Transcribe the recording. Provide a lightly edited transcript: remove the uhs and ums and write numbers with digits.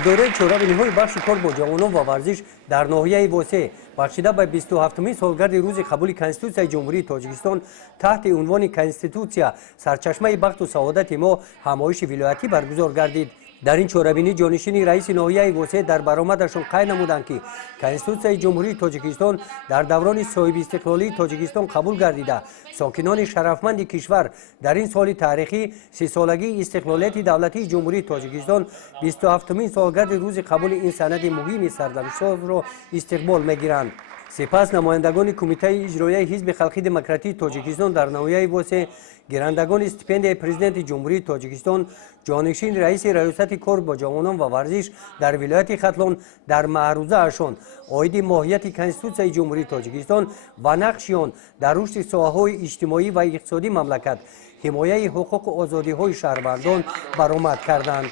дар дораи чорабиниҳои бахши кор бо ҷавонон ва варзиш дар ноҳияи восеъ бахшида ба 27-мин солгарди рӯзи қабули Конститутсияи Ҷумҳурии Тоҷикистон таҳти унвони Конститутсия сарчашмаи бахту саодати мо ҳамоиши вилоятӣ баргузор гардид. дар ин чорабинӣ ҷонишини раиси ноҳияи восеъ дар баромадашон қайд намуданд ки Конститутсияи Ҷумҳурии Тоҷикистон дар даврони соҳибистиқлолии Тоҷикистон қабул гардида сокинони шарафманди кишвар дар ин соли таърихӣ сисолагии истиқлолияти давлатии Ҷумҳурии Тоҷикистон 27-мин солгарди рӯзи қабули ин санади муҳими сарнавиштро истиқбол мегиранд. сипас намояндагони кумитаи иҷроияи ҳизби халқи демократии Тоҷикистон дар ноҳияи восеъ гирандагони стипендияи президенти Ҷумҳурии Тоҷикистон ҷонишини раиси раёсати кор бо ҷавонон ва варзиш дар вилояти Хатлон дар маърузаашон оиди моҳияти Конститутсияи Ҷумҳурии Тоҷикистон ва нақши он дар рушди соҳаҳои иҷтимоӣ ва иқтисодии мамлакат ҳимояи ҳуқуқу озодиҳои шаҳрвандон баромад карданд.